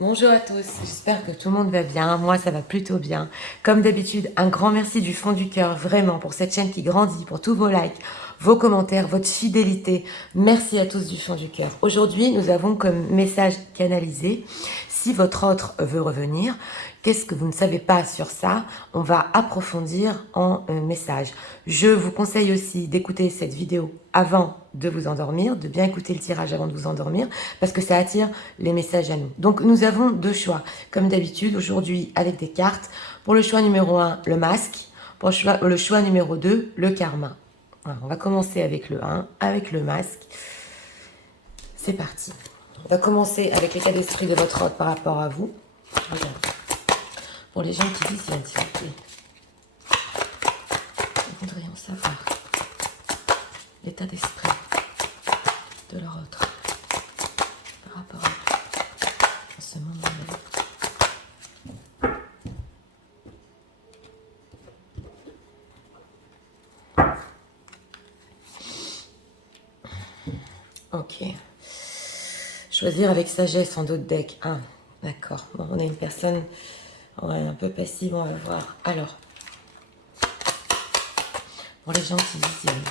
Bonjour à tous, j'espère que tout le monde va bien, moi ça va plutôt bien. Comme d'habitude, un grand merci du fond du cœur, vraiment, pour cette chaîne qui grandit, pour tous vos likes, vos commentaires, votre fidélité. Merci à tous du fond du cœur. Aujourd'hui, nous avons comme message canalisé, si votre autre veut revenir, qu'est-ce que vous ne savez pas sur ça? On va approfondir en message. Je vous conseille aussi d'écouter cette vidéo avant de vous endormir, de bien écouter le tirage avant de vous endormir, parce que ça attire les messages à nous. Donc nous avons deux choix, comme d'habitude, aujourd'hui avec des cartes. Pour le choix numéro 1, le masque. Pour le choix numéro 2, le karma. Alors, on va commencer avec le 1, avec le masque. C'est parti. On va commencer avec l'état d'esprit de votre hôte par rapport à vous. Regarde. Pour les gens qui visionnent, s'il vous plaît. Nous voudrions savoir l'état d'esprit de leur autre par rapport à ce moment-là. Ok. Choisir avec sagesse en d'autres decks. Ah, d'accord. Bon, on a une personne un peu passive, on va voir. Alors, pour les gens qui visionnent,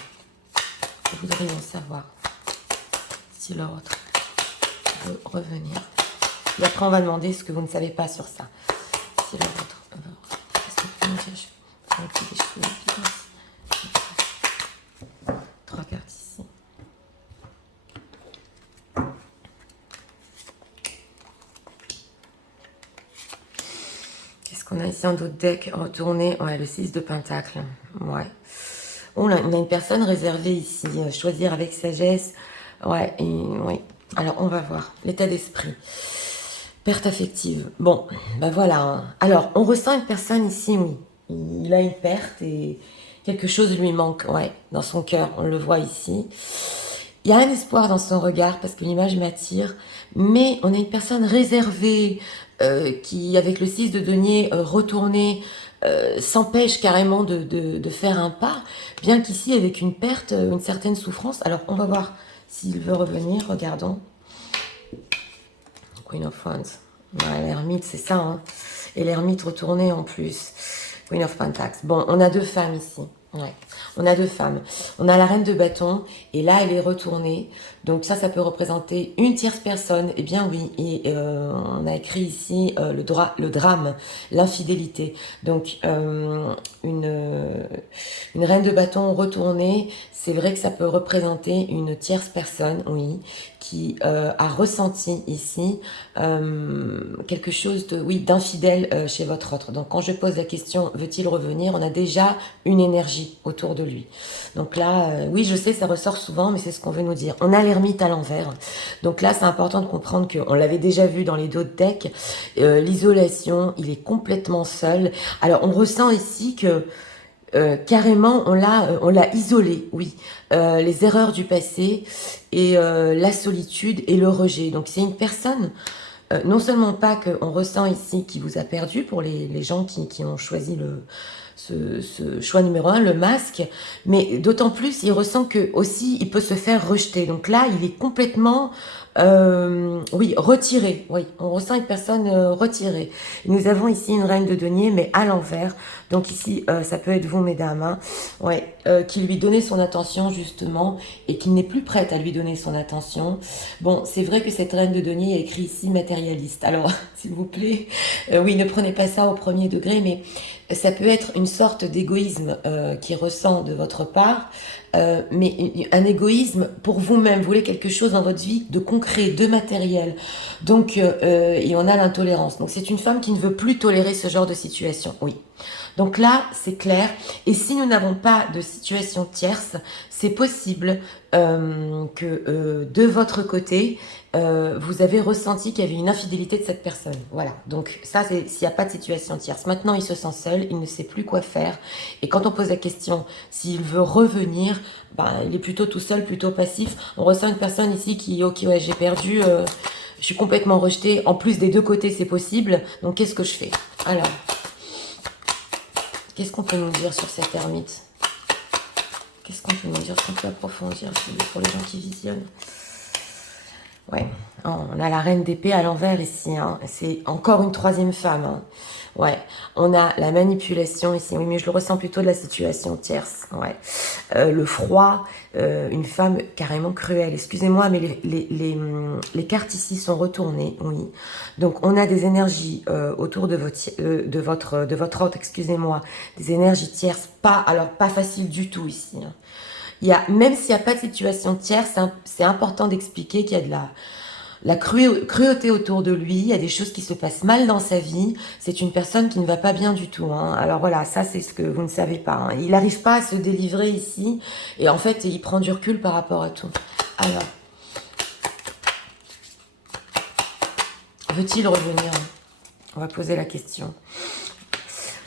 nous voudrions savoir si leur autre veut revenir. Et après, on va demander ce que vous ne savez pas sur ça. Si leur autre veut... Qu'est-ce que vous pouvez me dire? Je vais mettre des cheveux. Trois cartes ici. Qu'est-ce qu'on a ici en d'autres decks? Retourner, ouais, le 6 de Pentacle. Ouais. On a une personne réservée ici. Choisir avec sagesse. Ouais, oui. Alors, on va voir. L'état d'esprit. Perte affective. Bon, ben voilà. Hein. Alors, on ressent une personne ici, oui. Il a une perte et quelque chose lui manque, ouais, dans son cœur. On le voit ici. Il y a un espoir dans son regard parce que l'image m'attire. Mais on a une personne réservée qui, avec le 6 de denier retourné, s'empêche carrément de faire un pas. Bien qu'ici, avec une perte, une certaine souffrance. Alors, on va voir s'il veut revenir. Regardons. Queen of Wands. Ouais, l'ermite, c'est ça. Hein. Et l'ermite retourné en plus. Queen of Pentacles. Bon, on a deux femmes ici. Ouais. On a deux femmes. On a la reine de bâton et là, elle est retournée. Donc ça peut représenter une tierce personne. Eh bien oui, et on a écrit ici le drame, l'infidélité. Donc une reine de bâton retournée, c'est vrai que ça peut représenter une tierce personne, oui, qui a ressenti ici quelque chose de, oui, d'infidèle chez votre autre. Donc quand je pose la question, veut-il revenir, on a déjà une énergie autour de lui. Donc là, oui, je sais, ça ressort souvent, mais c'est ce qu'on veut nous dire. On a l'ermite à l'envers. Donc là, c'est important de comprendre qu'on l'avait déjà vu dans les d'autres decks. L'isolation, il est complètement seul. Alors, on ressent ici que carrément, on l'a isolé, oui. Les erreurs du passé et la solitude et le rejet. Donc, c'est une personne... non seulement pas qu'on ressent ici qui vous a perdu pour les gens qui ont choisi ce choix numéro 1, le masque, mais d'autant plus il ressent que aussi il peut se faire rejeter. Donc là, il est complètement oui, retiré. Oui, on ressent une personne retirée. Nous avons ici une reine de denier, mais à l'envers. Donc ici, ça peut être vous, mesdames, hein, ouais, qui lui donnait son attention justement et qui n'est plus prête à lui donner son attention. Bon, c'est vrai que cette reine de denier est écrit ici matérialiste. Alors, s'il vous plaît, oui, ne prenez pas ça au premier degré, mais ça peut être une sorte d'égoïsme qui ressent de votre part, mais un égoïsme pour vous-même. Vous voulez quelque chose dans votre vie de concret, de matériel. Donc, et on a l'intolérance. Donc, c'est une femme qui ne veut plus tolérer ce genre de situation. Oui. Donc là, c'est clair. Et si nous n'avons pas de situation tierce, c'est possible que de votre côté, vous avez ressenti qu'il y avait une infidélité de cette personne. Voilà. Donc ça, c'est s'il n'y a pas de situation tierce. Maintenant, il se sent seul, il ne sait plus quoi faire. Et quand on pose la question s'il veut revenir, ben, il est plutôt tout seul, plutôt passif. On ressent une personne ici qui, ok, ouais, j'ai perdu, je suis complètement rejetée. En plus, des deux côtés, c'est possible. Donc, qu'est-ce que je fais? Alors... Qu'est-ce qu'on peut nous dire sur cette ermite? Qu'est-ce qu'on peut nous dire? Est-ce qu'on peut approfondir pour les gens qui visionnent? Ouais, Oh, on a la reine d'épée à l'envers ici. Hein. C'est encore une troisième femme. Hein. Ouais, on a la manipulation ici. Oui, mais je le ressens plutôt de la situation tierce. Ouais. Le froid, une femme carrément cruelle. Excusez-moi, mais les cartes ici sont retournées. Oui. Donc, on a des énergies autour de votre hôte, excusez-moi. Des énergies tierces. Alors, pas facile du tout ici. Hein. Même s'il n'y a pas de situation tierce, c'est important d'expliquer qu'il y a de la cruauté autour de lui, il y a des choses qui se passent mal dans sa vie, c'est une personne qui ne va pas bien du tout. Hein. Alors voilà, ça c'est ce que vous ne savez pas. Hein. Il n'arrive pas à se délivrer ici, et en fait il prend du recul par rapport à tout. Alors, veut-il revenir? On va poser la question.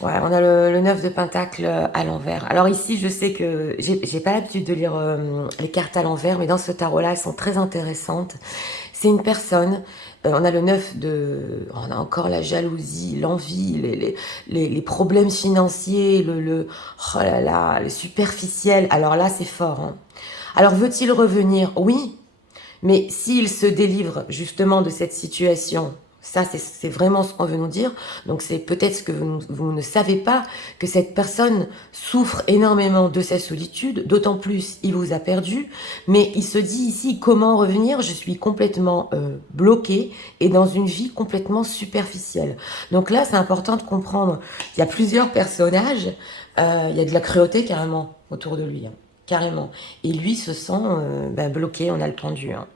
Ouais, on a le 9 de Pentacle à l'envers. Alors ici, je sais que j'ai pas l'habitude de lire les cartes à l'envers, mais dans ce tarot-là, elles sont très intéressantes. C'est une personne, on a le 9 de... On a encore la jalousie, l'envie, les problèmes financiers, oh là là, le superficiel. Alors là, c'est fort. Hein. Alors, veut-il revenir? Oui, mais s'il se délivre justement de cette situation, ça c'est vraiment ce qu'on veut nous dire, donc c'est peut-être ce que vous ne savez pas, que cette personne souffre énormément de sa solitude, d'autant plus il vous a perdu, mais il se dit ici comment revenir, je suis complètement bloqué et dans une vie complètement superficielle. Donc là c'est important de comprendre, il y a plusieurs personnages, il y a de la cruauté carrément autour de lui. Hein. Carrément. Et lui se sent bloqué, on a le pendu. Hein.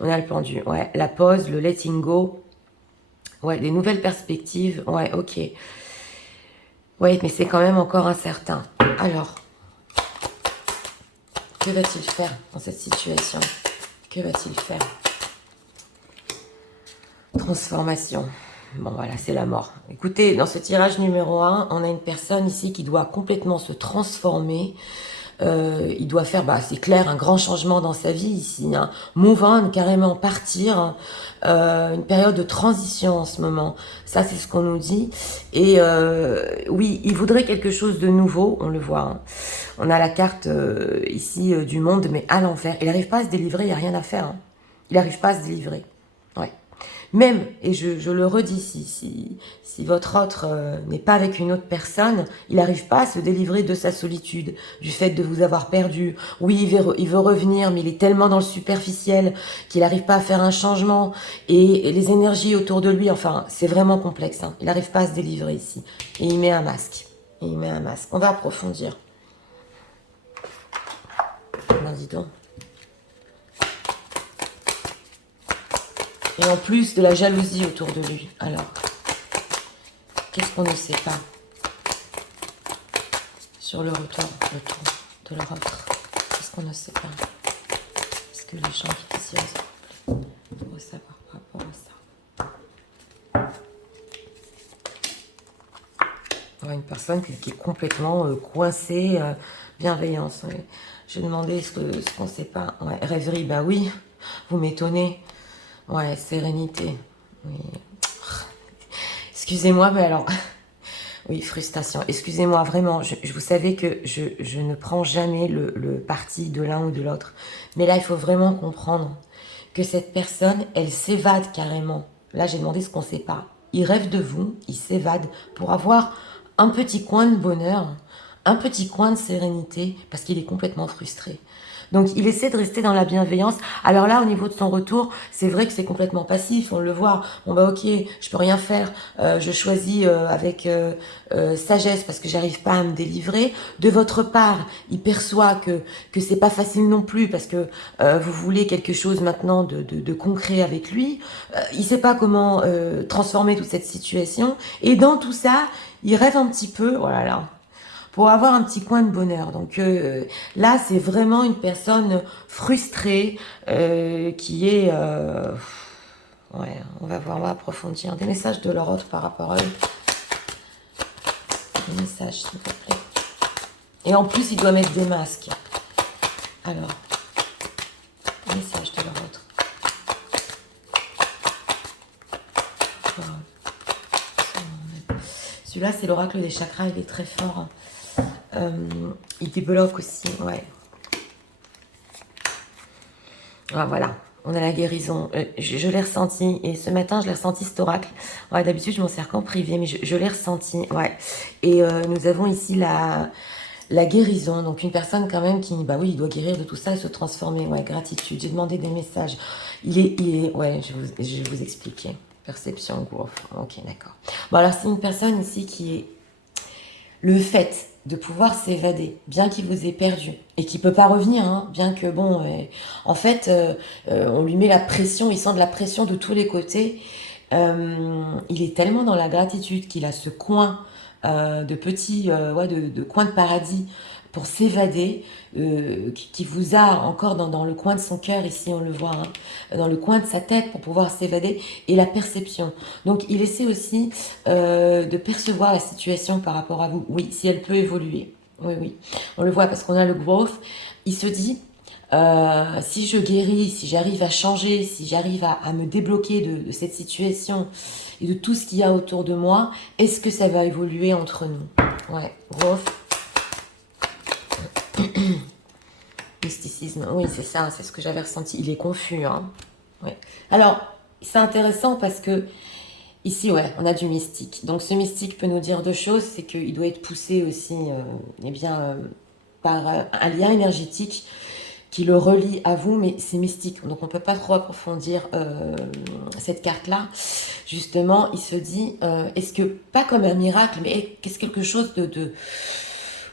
On a le pendu, ouais. La pause, le letting go. Ouais, des nouvelles perspectives. Ouais, ok. Ouais, mais c'est quand même encore incertain. Alors, que va-t-il faire dans cette situation? Que va-t-il faire? Transformation. Bon, voilà, c'est la mort. Écoutez, dans ce tirage numéro 1, on a une personne ici qui doit complètement se transformer. Il doit faire, c'est clair, un grand changement dans sa vie ici. Hein. Move on, carrément partir. Une période de transition en ce moment. Ça, c'est ce qu'on nous dit. Et oui, il voudrait quelque chose de nouveau, on le voit. Hein. On a la carte ici du monde, mais à l'envers. Il n'arrive pas à se délivrer, il n'y a rien à faire. Hein. Il n'arrive pas à se délivrer. Ouais. Même, et je le redis, si votre autre n'est pas avec une autre personne, il n'arrive pas à se délivrer de sa solitude, du fait de vous avoir perdu. Oui, il veut revenir, mais il est tellement dans le superficiel qu'il n'arrive pas à faire un changement. Et les énergies autour de lui, enfin, c'est vraiment complexe. Hein. Il n'arrive pas à se délivrer ici. Et il met un masque. On va approfondir. Ben, dis donc. Et en plus de la jalousie autour de lui. Alors, qu'est-ce qu'on ne sait pas sur le retour de leur autre? Qu'est-ce qu'on ne sait pas? Est-ce que les gens qui ici pour savoir par rapport à ça? On a une personne qui est complètement coincée, bienveillance. Ouais. Je demandais ce qu'on ne sait pas. Ouais, rêverie, bah oui, vous m'étonnez. Ouais, sérénité. Oui. Excusez-moi, mais alors... Oui, frustration. Excusez-moi, vraiment, vous savez que je ne prends jamais le parti de l'un ou de l'autre. Mais là, il faut vraiment comprendre que cette personne, elle s'évade carrément. Là, j'ai demandé ce qu'on ne sait pas. Il rêve de vous, il s'évade pour avoir un petit coin de bonheur, un petit coin de sérénité, parce qu'il est complètement frustré. Donc, il essaie de rester dans la bienveillance. Alors là, au niveau de son retour, c'est vrai que c'est complètement passif, on le voit. Bon, bah ok, je peux rien faire. Je choisis avec sagesse parce que j'arrive pas à me délivrer. De votre part, il perçoit que c'est pas facile non plus parce que vous voulez quelque chose maintenant de concret avec lui. Il sait pas comment transformer toute cette situation. Et dans tout ça, il rêve un petit peu, voilà, pour avoir un petit coin de bonheur. Donc là, c'est vraiment une personne frustrée qui est... ouais, on va voir, on va approfondir. Des messages de leur autre par rapport à eux. Des messages, s'il vous plaît. Et en plus, il doit mettre des masques. Alors, des messages de leur autre. Celui-là, c'est l'oracle des chakras, il est très fort. Il débloque aussi, ouais. Ah, voilà. On a la guérison. Je l'ai ressenti. Et ce matin, je l'ai ressenti, cet oracle. Ouais, d'habitude, je m'en sers qu'en privé, mais je l'ai ressenti. Ouais. Et nous avons ici la guérison. Donc, une personne quand même qui, bah oui, il doit guérir de tout ça et se transformer. Ouais, gratitude. J'ai demandé des messages. Ouais, je vais vous expliquer. Perception, growth. Ok, d'accord. Bon, alors, c'est une personne ici qui est le fait de pouvoir s'évader, bien qu'il vous ait perdu, et qu'il ne peut pas revenir, hein, bien que, bon, en fait, on lui met la pression, il sent de la pression de tous les côtés. Il est tellement dans la gratitude qu'il a ce coin de petit, ouais, de coin de paradis pour s'évader, qui vous a encore dans le coin de son cœur, ici on le voit, hein, dans le coin de sa tête pour pouvoir s'évader, et la perception. Donc il essaie aussi de percevoir la situation par rapport à vous, oui, si elle peut évoluer. Oui, oui, on le voit parce qu'on a le growth. Il se dit, si je guéris, si j'arrive à changer, si j'arrive à me débloquer de cette situation et de tout ce qu'il y a autour de moi, est-ce que ça va évoluer entre nous? Ouais, growth. Mysticisme, oui, c'est ça, c'est ce que j'avais ressenti. Il est confus, hein. Ouais. Alors, c'est intéressant parce que ici, ouais, on a du mystique. Donc, ce mystique peut nous dire deux choses, c'est qu'il doit être poussé aussi, eh bien, par un lien énergétique qui le relie à vous, mais c'est mystique. Donc, on ne peut pas trop approfondir cette carte-là. Justement, il se dit, est-ce que, pas comme un miracle, mais qu'est-ce quelque chose de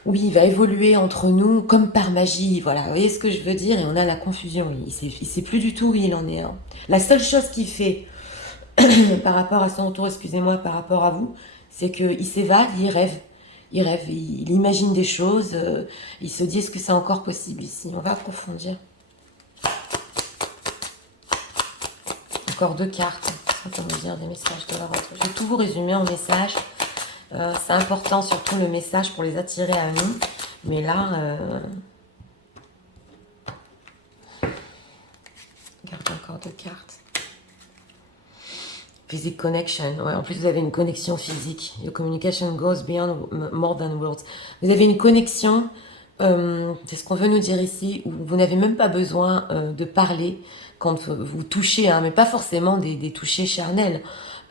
oui, il va évoluer entre nous comme par magie, voilà, vous voyez ce que je veux dire? Et on a la confusion, il sait plus du tout où il en est, hein. La seule chose qu'il fait par rapport à son tour, excusez-moi, par rapport à vous, c'est qu'il s'évade, il rêve, il imagine des choses, il se dit est-ce que c'est encore possible ici? On va approfondir. Encore deux cartes, on peut me dire des messages de la retraite. Je vais tout vous résumer en messages. C'est important, surtout le message pour les attirer à nous. Mais là, regarde encore deux cartes. Physic connection. Ouais, en plus, vous avez une connexion physique. Your communication goes beyond more than words. Vous avez une connexion, c'est ce qu'on veut nous dire ici, où vous n'avez même pas besoin de parler quand vous touchez, hein, mais pas forcément des touchés charnels.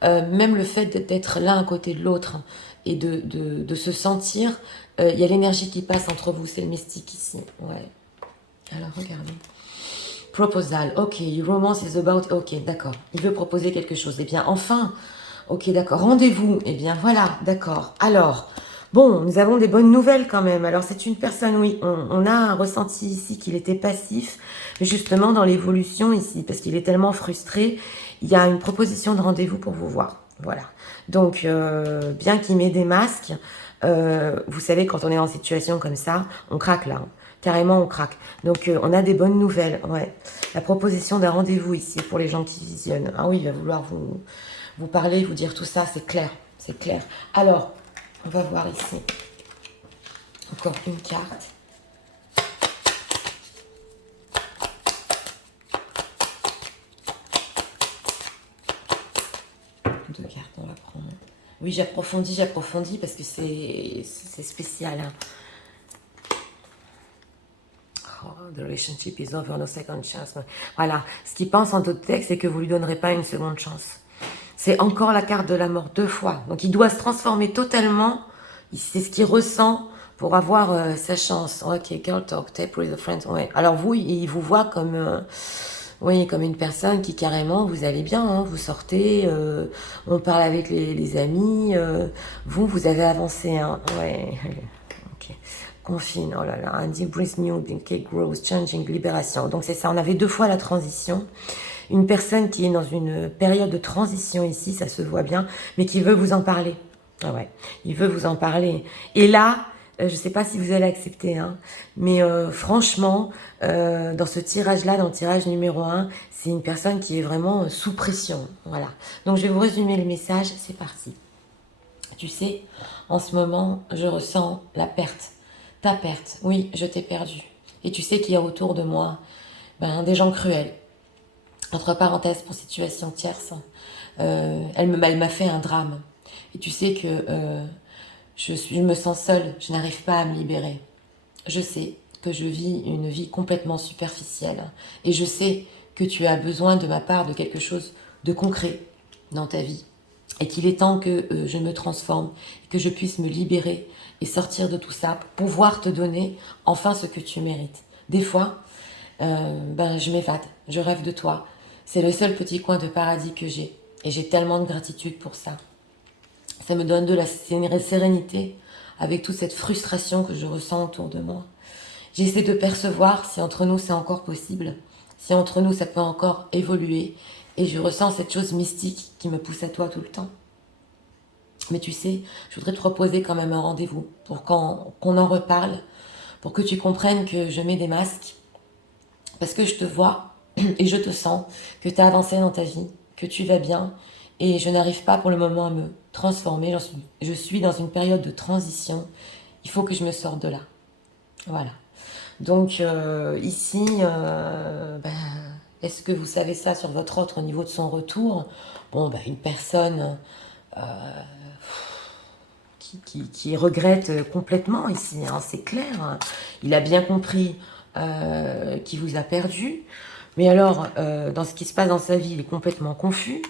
Même le fait d'être l'un à côté de l'autre et de se sentir, il y a l'énergie qui passe entre vous, c'est le mystique ici. Ouais. Alors, regardez. Proposal, ok, romance is about, ok, d'accord, il veut proposer quelque chose, eh bien, enfin, ok, d'accord, rendez-vous, eh bien, voilà, d'accord, alors, bon, nous avons des bonnes nouvelles quand même, alors c'est une personne, oui, on a un ressenti ici qu'il était passif, justement dans l'évolution ici, parce qu'il est tellement frustré, il y a une proposition de rendez-vous pour vous voir, voilà, donc, bien qu'il met des masques, vous savez, quand on est en situation comme ça, on craque là, hein. Carrément, on craque. Donc, on a des bonnes nouvelles. Ouais. La proposition d'un rendez-vous ici pour les gens qui visionnent. Ah oui, il va vouloir vous parler, vous dire tout ça. C'est clair. C'est clair. Alors, on va voir ici. Encore une carte. Deux cartes, on va prendre. Oui, j'approfondis parce que c'est spécial, hein. The relationship is over, no second chance. Voilà. Ce qu'il pense en d'autres textes, c'est que vous ne lui donnerez pas une seconde chance. C'est encore la carte de la mort deux fois. Donc, il doit se transformer totalement. C'est ce qu'il ressent pour avoir sa chance. Ok, girl talk, tape with a friend. Ouais. Alors, vous, il vous voit comme... oui, comme une personne qui carrément, vous allez bien, hein, vous sortez, on parle avec les amis, vous avez avancé, hein, ouais, ok. Confine, oh là là, un deep breath new, growth, changing, libération. Donc c'est ça, on avait deux fois la transition. Une personne qui est dans une période de transition ici, ça se voit bien, mais qui veut vous en parler. Ah ouais, il veut vous en parler. Et là, je ne sais pas si vous allez accepter, hein, mais franchement, dans ce tirage-là, dans le tirage numéro 1, c'est une personne qui est vraiment sous pression. Voilà. Donc je vais vous résumer le message, c'est parti. Tu sais, en ce moment, je ressens la perte. Ta perte, oui, je t'ai perdu. Et tu sais qu'il y a autour de moi des gens cruels. Entre parenthèses, pour situation tierce, elle m'a fait un drame. Et tu sais que je me sens seule, je n'arrive pas à me libérer. Je sais que je vis une vie complètement superficielle. Et je sais que tu as besoin de ma part de quelque chose de concret dans ta vie et qu'il est temps que je me transforme, que je puisse me libérer et sortir de tout ça pour pouvoir te donner enfin ce que tu mérites. Des fois, je m'évade, je rêve de toi. C'est le seul petit coin de paradis que j'ai et j'ai tellement de gratitude pour ça. Ça me donne de la sérénité avec toute cette frustration que je ressens autour de moi. J'essaie de percevoir si entre nous c'est encore possible, si entre nous ça peut encore évoluer, et je ressens cette chose mystique qui me pousse à toi tout le temps. Mais tu sais, je voudrais te proposer quand même un rendez-vous pour qu'on en reparle, pour que tu comprennes que je mets des masques, parce que je te vois et je te sens, que tu as avancé dans ta vie, que tu vas bien, et je n'arrive pas pour le moment à me transformer. Je suis dans une période de transition. Il faut que je me sorte de là. Voilà. Donc ici, est-ce que vous savez ça sur votre autre au niveau de son retour? Bon, une personne qui regrette complètement ici, hein, c'est clair. Il a bien compris qu'il vous a perdu. Mais alors, dans ce qui se passe dans sa vie, il est complètement confus.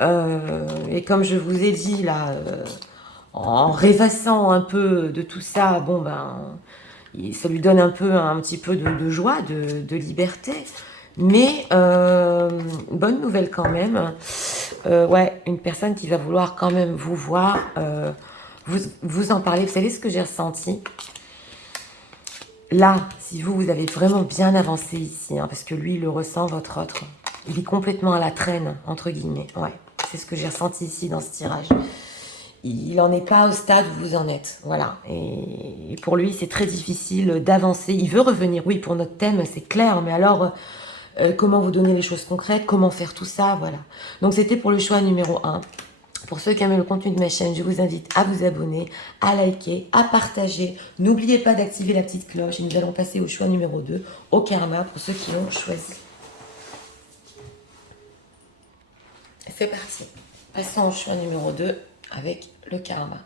Et comme je vous ai dit là, en rêvassant un peu de tout ça, ça lui donne un petit peu de joie, de liberté. Mais bonne nouvelle quand même. Ouais, une personne qui va vouloir quand même vous voir, vous en parler. Vous savez ce que j'ai ressenti? Là, si vous avez vraiment bien avancé ici, hein, parce que lui, il le ressent, votre autre, il est complètement à la traîne, entre guillemets. Ouais, c'est ce que j'ai ressenti ici dans ce tirage. Il n'en est pas au stade où vous en êtes. Voilà. Et pour lui, c'est très difficile d'avancer. Il veut revenir, oui, pour notre thème, c'est clair. Mais alors, comment vous donner les choses concrètes? Comment faire tout ça? Voilà. Donc, c'était pour le choix numéro 1. Pour ceux qui aiment le contenu de ma chaîne, je vous invite à vous abonner, à liker, à partager. N'oubliez pas d'activer la petite cloche et nous allons passer au choix numéro 2, au karma, pour ceux qui l'ont choisi. C'est parti. Passons au choix numéro 2 avec le karma.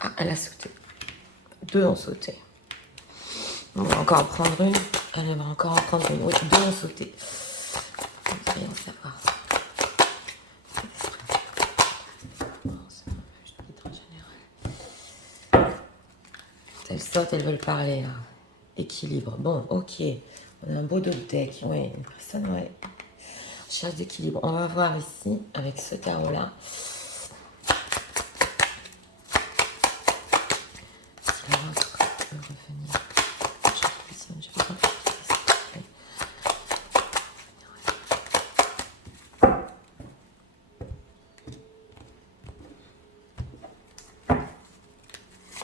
Ah, elle a sauté. 2 ont sauté. On va encore en prendre une. Elle va encore en prendre une. Oui, 2 ont sauté. Rien savoir. Elles sautent, elles veulent parler là. Équilibre. Bon, ok. On a un beau deck. Oui, une personne, ouais. Cherche d'équilibre. On va voir ici avec ce tarot là. Si l'autre peut revenir.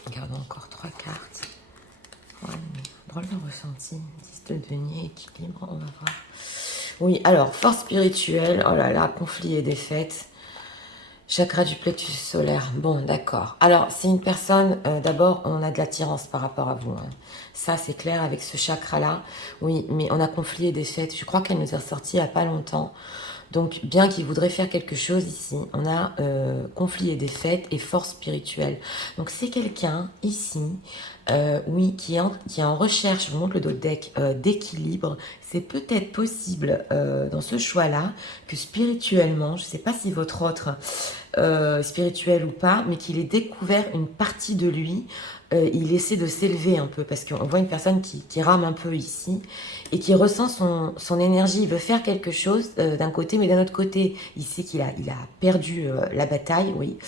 Regardons encore 3 cartes. Ouais, drôle de ressenti. 10 de denier, équilibre, on va voir. Oui, alors, force spirituelle. Oh là là, conflit et défaite. Chakra du plexus solaire. Bon, d'accord. Alors, c'est une personne, d'abord, on a de l'attirance par rapport à vous. Hein. Ça, c'est clair avec ce chakra-là. Oui, mais on a conflit et défaite. Je crois qu'elle nous a sorti il n'y a pas longtemps. Donc, bien qu'il voudrait faire quelque chose ici, on a conflit et défaite et force spirituelle. Donc, c'est quelqu'un ici, oui, qui est en recherche, je vous montre le dos de deck, d'équilibre. C'est peut-être possible dans ce choix-là que spirituellement, je ne sais pas si votre autre spirituel ou pas, mais qu'il ait découvert une partie de lui. Il essaie de s'élever un peu parce qu'on voit une personne qui rame un peu ici et qui ressent son énergie. Il veut faire quelque chose d'un côté, mais d'un autre côté, il sait qu'il a perdu la bataille, oui.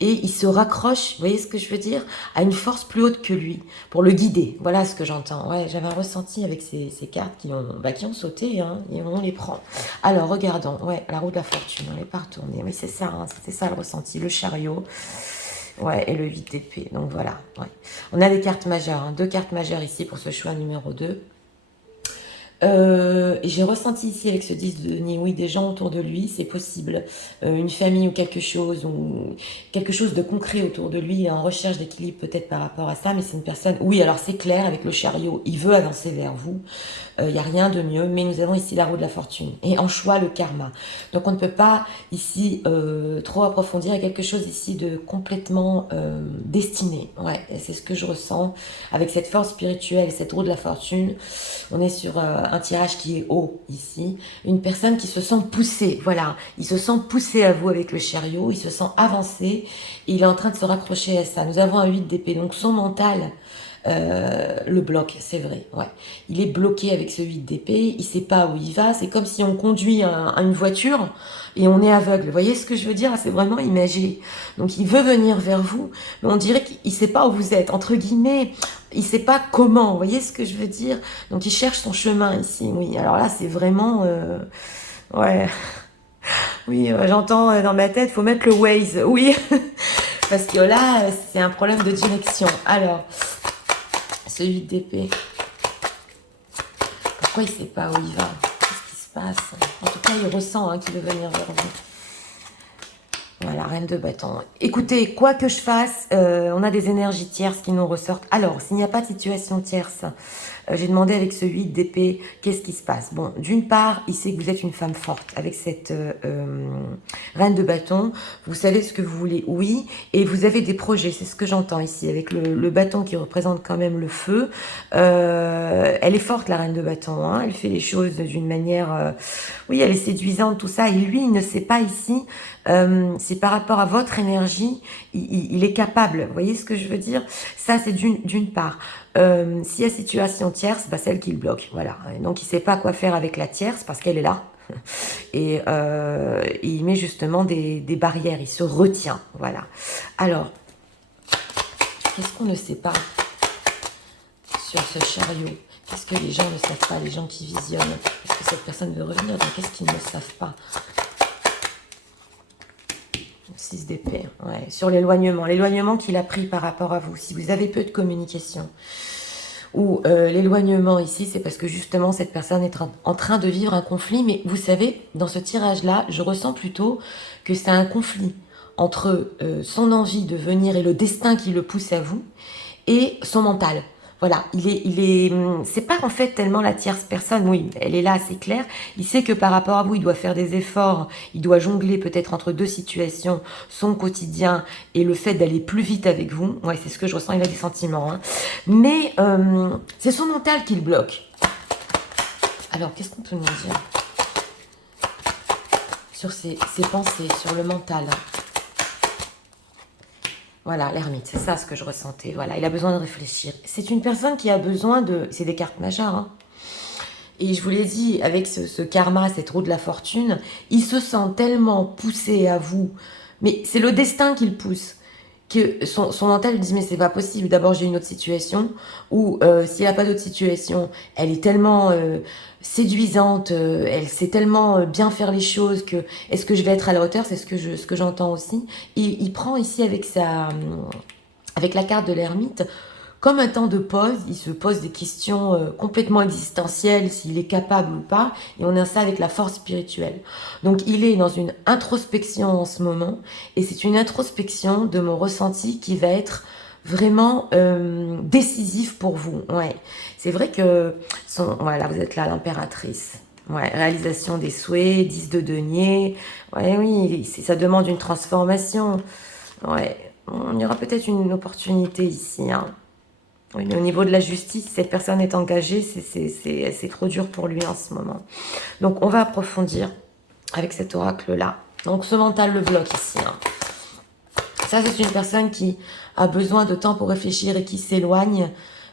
Et il se raccroche, vous voyez ce que je veux dire, à une force plus haute que lui pour le guider. Voilà ce que j'entends. Ouais, j'avais un ressenti avec ces cartes qui ont sauté, hein, et on les prend. Alors, regardons. Ouais, la roue de la fortune, on n'est pas retourné. Oui, c'est ça, hein, c'était ça le ressenti. Le chariot. Ouais, et le 8 d'épée. Donc voilà. Ouais. On a des cartes majeures. Hein, 2 cartes majeures ici pour ce choix numéro 2. Et j'ai ressenti ici avec ce 10 de denier, oui, des gens autour de lui, c'est possible. Une famille ou quelque chose de concret autour de lui, il est en recherche d'équilibre peut-être par rapport à ça, mais c'est une personne, oui, alors c'est clair, avec le chariot, il veut avancer vers vous, il n'y a rien de mieux, mais nous avons ici la roue de la fortune, et en choix le karma. Donc on ne peut pas ici trop approfondir, il y a quelque chose ici de complètement destiné, ouais, c'est ce que je ressens, avec cette force spirituelle et cette roue de la fortune. On est sur un tirage qui est haut ici. Une personne qui se sent poussée, voilà. Il se sent poussé à vous avec le chariot, il se sent avancé, et il est en train de se raccrocher à ça. Nous avons un 8 d'épée, donc son mental le bloque, c'est vrai. Ouais. Il est bloqué avec ce 8 d'épée, il sait pas où il va. C'est comme si on conduit une voiture et on est aveugle. Vous voyez ce que je veux dire? C'est vraiment imagé. Donc il veut venir vers vous, mais on dirait qu'il sait pas où vous êtes, entre guillemets. Il sait pas comment. Vous voyez ce que je veux dire? Donc il cherche son chemin ici. Oui. Alors là, c'est vraiment, ouais. Oui, j'entends dans ma tête, faut mettre le Waze. Oui, parce que là, c'est un problème de direction. Alors, ce 8 d'épée. Pourquoi il ne sait pas où il va? Qu'est-ce qui se passe? En tout cas, il ressent qu'il veut venir vers vous. Voilà, reine de bâton. Écoutez, quoi que je fasse, on a des énergies tierces qui nous ressortent. Alors, s'il n'y a pas de situation tierce, j'ai demandé avec ce 8 d'épée, qu'est-ce qui se passe? Bon, d'une part, il sait que vous êtes une femme forte. Avec cette reine de bâton, vous savez ce que vous voulez, oui, et vous avez des projets, c'est ce que j'entends ici, avec le bâton qui représente quand même le feu. Elle est forte, la reine de bâton, hein, elle fait les choses d'une manière... oui, elle est séduisante, tout ça, et lui, il ne sait pas ici... c'est par rapport à votre énergie, il est capable. Vous voyez ce que je veux dire? Ça, c'est d'une part. S'il y a situation tierce, bah, celle qui le bloque. Voilà. Et donc, il ne sait pas quoi faire avec la tierce parce qu'elle est là. Et il met justement des barrières. Il se retient. Voilà. Alors, qu'est-ce qu'on ne sait pas sur ce chariot? Qu'est-ce que les gens ne savent pas, les gens qui visionnent? Est-ce que cette personne veut revenir? Donc, qu'est-ce qu'ils ne savent pas? 6 d'épée, ouais, sur l'éloignement qu'il a pris par rapport à vous. Si vous avez peu de communication, ou l'éloignement ici, c'est parce que justement cette personne est en train de vivre un conflit, mais vous savez, dans ce tirage-là, je ressens plutôt que c'est un conflit entre son envie de venir et le destin qui le pousse à vous, et son mental. Voilà, c'est pas en fait tellement la tierce personne, oui, elle est là, c'est clair. Il sait que par rapport à vous, il doit faire des efforts, il doit jongler peut-être entre deux situations, son quotidien et le fait d'aller plus vite avec vous. Ouais, c'est ce que je ressens, il a des sentiments. Hein. Mais c'est son mental qui le bloque. Alors, qu'est-ce qu'on peut nous dire sur ses pensées, sur le mental? Voilà, l'ermite, c'est ça ce que je ressentais. Voilà, il a besoin de réfléchir. C'est une personne qui a besoin de... C'est des cartes majeures, hein. Et je vous l'ai dit, avec ce karma, cette roue de la fortune, il se sent tellement poussé à vous. Mais c'est le destin qui le pousse. Que son mental lui dit, mais c'est pas possible. D'abord, j'ai une autre situation. Ou s'il n'y a pas d'autre situation, elle est tellement séduisante, elle sait tellement bien faire les choses que est-ce que je vais être à la hauteur? C'est ce que j'entends aussi. Il prend ici avec la carte de l'ermite comme un temps de pause, il se pose des questions complètement existentielles, s'il est capable ou pas, et on a ça avec la force spirituelle. Donc il est dans une introspection en ce moment, et c'est une introspection de mon ressenti qui va être vraiment décisif pour vous. Ouais. C'est vrai que, voilà, vous êtes là, l'impératrice. Ouais, réalisation des souhaits, 10 de denier. Ouais, oui, ça demande une transformation. Ouais, il y aura peut-être une opportunité ici, hein. Oui, mais au niveau de la justice, cette personne est engagée, c'est trop dur pour lui en ce moment. Donc, on va approfondir avec cet oracle-là. Donc, ce mental le bloque ici. Hein. Ça, c'est une personne qui a besoin de temps pour réfléchir et qui s'éloigne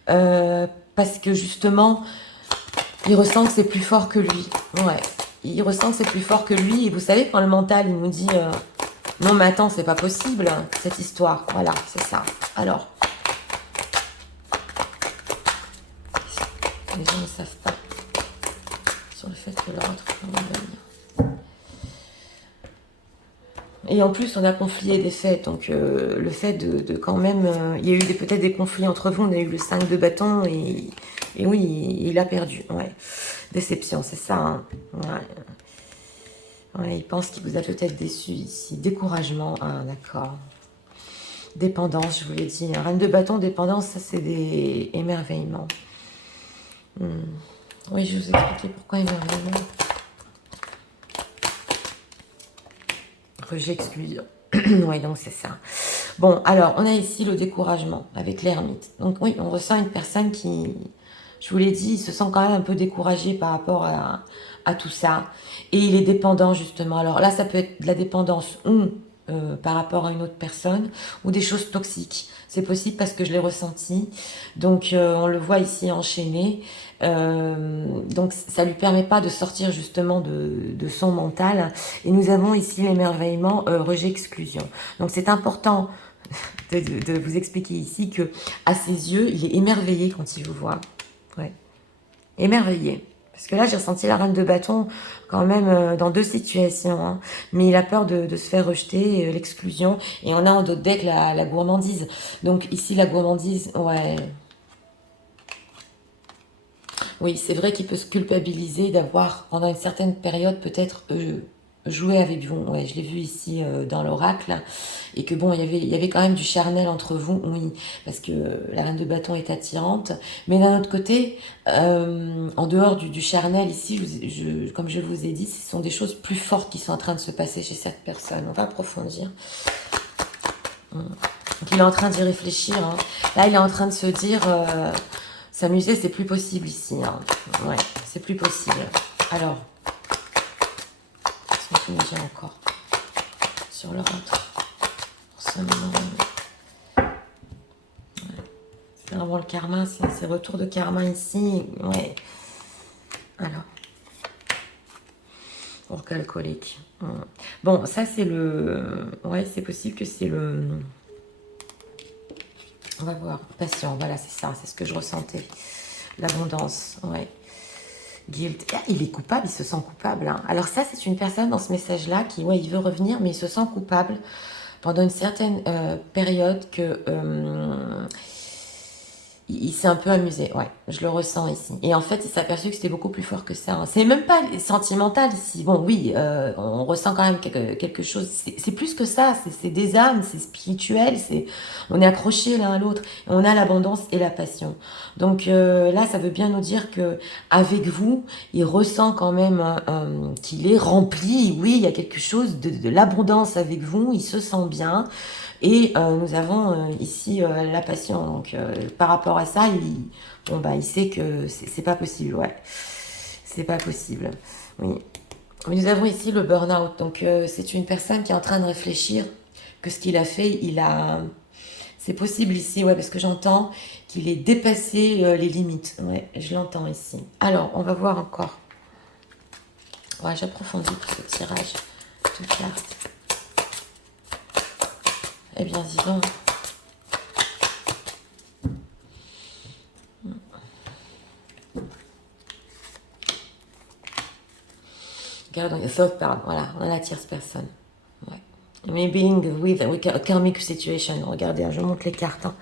parce que, justement, il ressent que c'est plus fort que lui. Ouais, il ressent que c'est plus fort que lui. Et vous savez, quand le mental, il nous dit non, mais attends, c'est pas possible, cette histoire. Voilà, c'est ça. Alors... Les gens ne savent pas sur le fait que leur autre peut revenir. Et en plus, on a conflit et défaite. Donc, le fait de quand même... il y a eu peut-être des conflits entre vous. On a eu le 5 de bâton et Et oui, il a perdu. Ouais. Déception, c'est ça. Hein. Ouais. Ouais, il pense qu'il vous a peut-être déçu ici. Découragement. Ah, d'accord. Dépendance, je vous l'ai dit. Reine de bâton, dépendance, ça c'est des émerveillements. Oui, je vous ai expliqué pourquoi émerveillement. Rejet, exclusion. Oui, donc c'est ça. Bon, alors, on a ici le découragement avec l'ermite. Donc oui, on ressent une personne qui, je vous l'ai dit, il se sent quand même un peu découragé par rapport à tout ça. Et il est dépendant, justement. Alors là, ça peut être de la dépendance ou par rapport à une autre personne, ou des choses toxiques. C'est possible parce que je l'ai ressenti. Donc, on le voit ici enchaîné. Donc, ça lui permet pas de sortir justement de son mental. Et nous avons ici l'émerveillement, rejet-exclusion. Donc, c'est important de vous expliquer ici que à ses yeux, il est émerveillé quand il vous voit. Ouais. Émerveillé. Parce que là, j'ai ressenti la reine de bâton quand même dans deux situations. Hein. Mais il a peur de se faire rejeter, l'exclusion. Et on a en d'autres decks la gourmandise. Donc ici, la gourmandise, ouais. Oui, c'est vrai qu'il peut se culpabiliser d'avoir, pendant une certaine période, peut-être joué avec vous. Ouais, je l'ai vu ici dans l'oracle. Et que bon, il y avait quand même du charnel entre vous, oui, parce que la reine de bâton est attirante. Mais d'un autre côté, en dehors du charnel, ici, comme je vous ai dit, ce sont des choses plus fortes qui sont en train de se passer chez cette personne. On va approfondir. Donc il est en train d'y réfléchir. Hein. Là, il est en train de se dire... s'amuser, c'est plus possible ici. Hein. Ouais, c'est plus possible. Alors, qu'est-ce qu'on peut me dire encore sur le rentre pour ce moment? Ouais. C'est vraiment le karma, c'est retour de karma ici. Ouais. Alors, orgue alcoolique. Bon, ça c'est le... Ouais, c'est possible que c'est le... On va voir. Patient, voilà, c'est ça, c'est ce que je ressentais. L'abondance, ouais. Guilt. Ah, il est coupable, il se sent coupable. Hein. Alors ça, c'est une personne dans ce message-là qui, ouais, il veut revenir, mais il se sent coupable pendant une certaine période que il s'est un peu amusé. Ouais, je le ressens ici. Et en fait, il s'est aperçu que c'était beaucoup plus fort que ça. Hein. C'est même pas sentimental ici. Bon, oui, on ressent quand même quelque chose. C'est plus que ça. C'est des âmes, c'est spirituel. On est accrochés l'un à l'autre. On a l'abondance et la passion. Donc là, ça veut bien nous dire que avec vous, il ressent quand même qu'il est rempli. Oui, il y a quelque chose de l'abondance avec vous. Il se sent bien. Et nous avons ici la passion. Donc par rapport à ça, il sait que c'est pas possible. Ouais, c'est pas possible. Oui. Nous avons ici le burn-out. Donc c'est une personne qui est en train de réfléchir que ce qu'il a fait, c'est possible ici, ouais, parce que j'entends qu'il est dépassé les limites. Ouais, je l'entends ici. Alors, on va voir encore. Ouais, j'approfondis pour ce tirage de cartes. Eh bien, dis donc. Regarde, third part, voilà, on a la tierce personne. Ouais. Me being with a karmic situation. Regardez, je montre les cartes. Hein.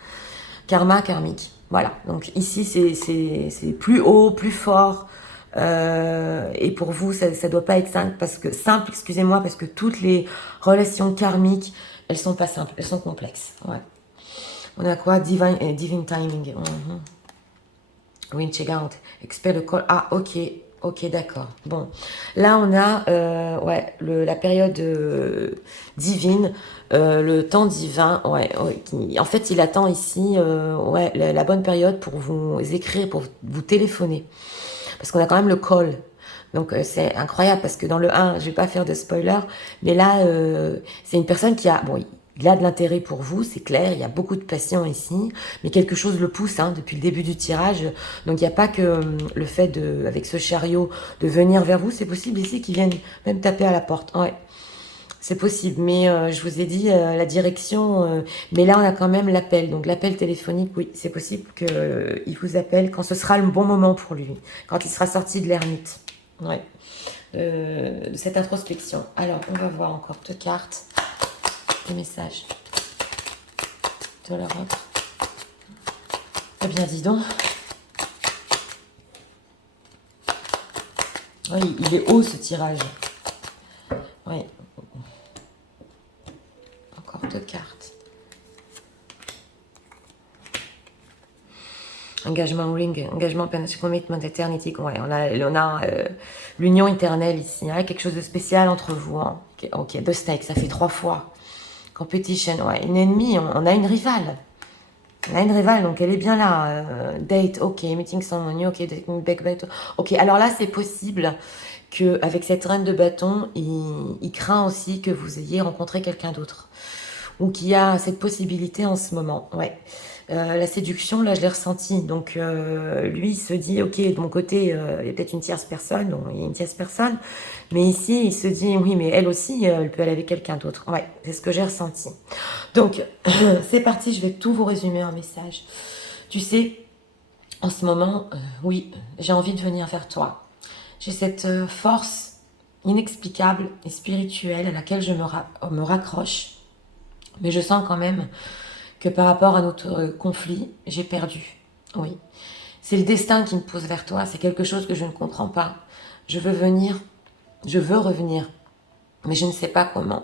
Karma, karmique. Voilà, donc ici, c'est plus haut, plus fort. Et pour vous, ça ne doit pas être simple, excusez-moi, parce que toutes les relations karmiques, elles sont pas simples, elles sont complexes. Ouais. On a quoi? Divine timing. Wind check out. Expert le call. Ah, ok. Ok, d'accord. Bon. Là, on a ouais, la période divine, le temps divin. Ouais, en fait, il attend ici ouais, la bonne période pour vous écrire, pour vous téléphoner. Parce qu'on a quand même le call. Donc, c'est incroyable parce que dans le 1, je vais pas faire de spoiler, mais là, c'est une personne qui a... Bon, il a de l'intérêt pour vous, c'est clair, il y a beaucoup de passion ici, mais quelque chose le pousse hein, depuis le début du tirage. Donc il n'y a pas que le fait, avec ce chariot, de venir vers vous, c'est possible ici qu'il vienne même taper à la porte. Ouais, c'est possible, mais je vous ai dit la direction, mais là on a quand même l'appel. Donc l'appel téléphonique, oui, c'est possible qu'il vous appelle quand ce sera le bon moment pour lui, quand il sera sorti de l'ermite. Ouais. De cette introspection. Alors, on va voir encore deux cartes. Les messages de la route. Eh bien, dis donc. Oui, il est haut ce tirage. Oui. Encore 2 cartes. Engagement ring, engagement, commitment, eternity. Ouais, on a l'union éternelle ici. Il y a quelque chose de spécial entre vous. Hein. Ok, deux snakes, ça fait 3 fois. Competition, ouais, une ennemie, on a une rivale. On a une rivale, donc elle est bien là. Date, ok, meeting ceremony, ok, back, ok. Alors là, c'est possible que avec cette reine de bâton, il craint aussi que vous ayez rencontré quelqu'un d'autre. Ou qu'il y a cette possibilité en ce moment, ouais. La séduction, là, je l'ai ressenti. Donc, lui, il se dit, ok, de mon côté, il y a peut-être une tierce personne. Bon, il y a une tierce personne. Mais ici, il se dit, oui, mais elle aussi, elle peut aller avec quelqu'un d'autre. Ouais, c'est ce que j'ai ressenti. Donc, c'est parti, je vais tout vous résumer en message. Tu sais, en ce moment, oui, j'ai envie de venir vers toi. J'ai cette force inexplicable et spirituelle à laquelle je me raccroche. Mais je sens quand même que par rapport à notre conflit, j'ai perdu. Oui. C'est le destin qui me pousse vers toi. C'est quelque chose que je ne comprends pas. Je veux venir. Je veux revenir. Mais je ne sais pas comment.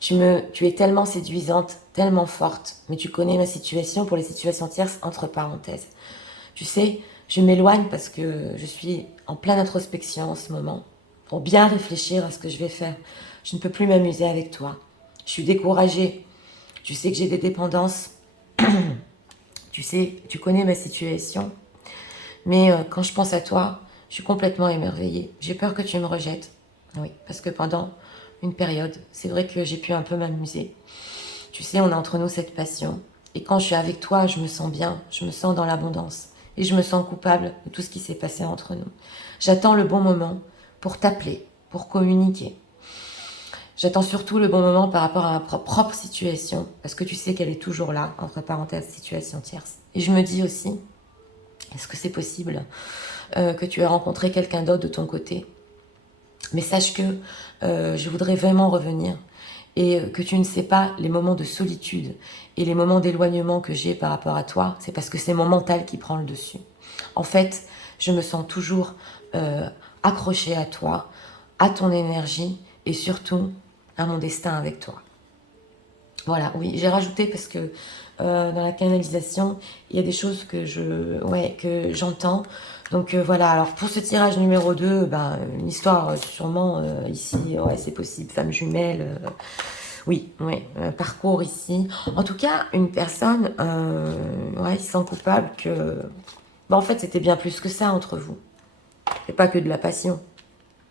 Tu es tellement séduisante, tellement forte. Mais tu connais ma situation pour les situations tierces, entre parenthèses. Tu sais, je m'éloigne parce que je suis en pleine introspection en ce moment. Pour bien réfléchir à ce que je vais faire. Je ne peux plus m'amuser avec toi. Je suis découragée. Tu sais que j'ai des dépendances. Tu sais, tu connais ma situation. Mais quand je pense à toi, je suis complètement émerveillée. J'ai peur que tu me rejettes. Oui, parce que pendant une période, c'est vrai que j'ai pu un peu m'amuser. Tu sais, on a entre nous cette passion. Et quand je suis avec toi, je me sens bien, je me sens dans l'abondance. Et je me sens coupable de tout ce qui s'est passé entre nous. J'attends le bon moment pour t'appeler, pour communiquer. J'attends surtout le bon moment par rapport à ma propre situation, parce que tu sais qu'elle est toujours là, entre parenthèses, situation tierce. Et je me dis aussi, est-ce que c'est possible que tu aies rencontré quelqu'un d'autre de ton côté? Mais sache que je voudrais vraiment revenir et que tu ne sais pas les moments de solitude et les moments d'éloignement que j'ai par rapport à toi, c'est parce que c'est mon mental qui prend le dessus. En fait, je me sens toujours accrochée à toi, à ton énergie et surtout à mon destin avec toi. Voilà, oui, j'ai rajouté parce que dans la canalisation, il y a des choses que que j'entends. Donc voilà, alors pour ce tirage numéro 2, ben, une histoire sûrement ici, ouais, c'est possible, femme jumelle, oui, ouais, parcours ici. En tout cas, une personne, ouais, il se sent coupable que, ben, en fait, c'était bien plus que ça entre vous. C'est pas que de la passion.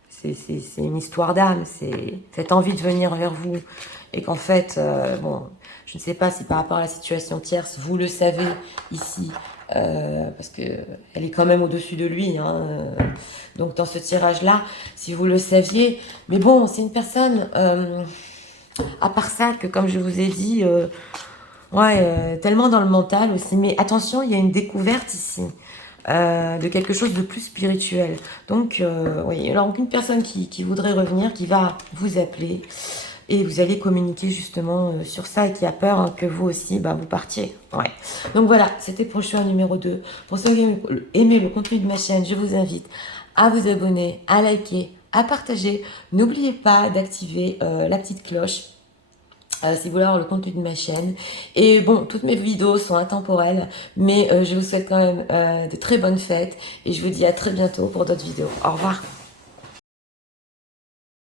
C'est une histoire d'âme, c'est cette envie de venir vers vous. Et qu'en fait, bon, je ne sais pas si par rapport à la situation tierce, vous le savez ici, parce qu'elle est quand même au-dessus de lui. Hein, donc dans ce tirage-là, si vous le saviez, mais bon, c'est une personne, à part ça, que comme je vous ai dit, ouais, tellement dans le mental aussi. Mais attention, il y a une découverte ici. De quelque chose de plus spirituel. Donc, oui, alors aucune personne qui voudrait revenir, qui va vous appeler et vous allez communiquer justement sur ça et qui a peur hein, que vous aussi, bah, vous partiez. Ouais. Donc voilà, c'était pour le choix numéro 2. Pour ceux qui aiment le contenu de ma chaîne, je vous invite à vous abonner, à liker, à partager. N'oubliez pas d'activer la petite cloche si vous voulez avoir le contenu de ma chaîne. Et bon, toutes mes vidéos sont intemporelles, mais je vous souhaite quand même de très bonnes fêtes et je vous dis à très bientôt pour d'autres vidéos. Au revoir.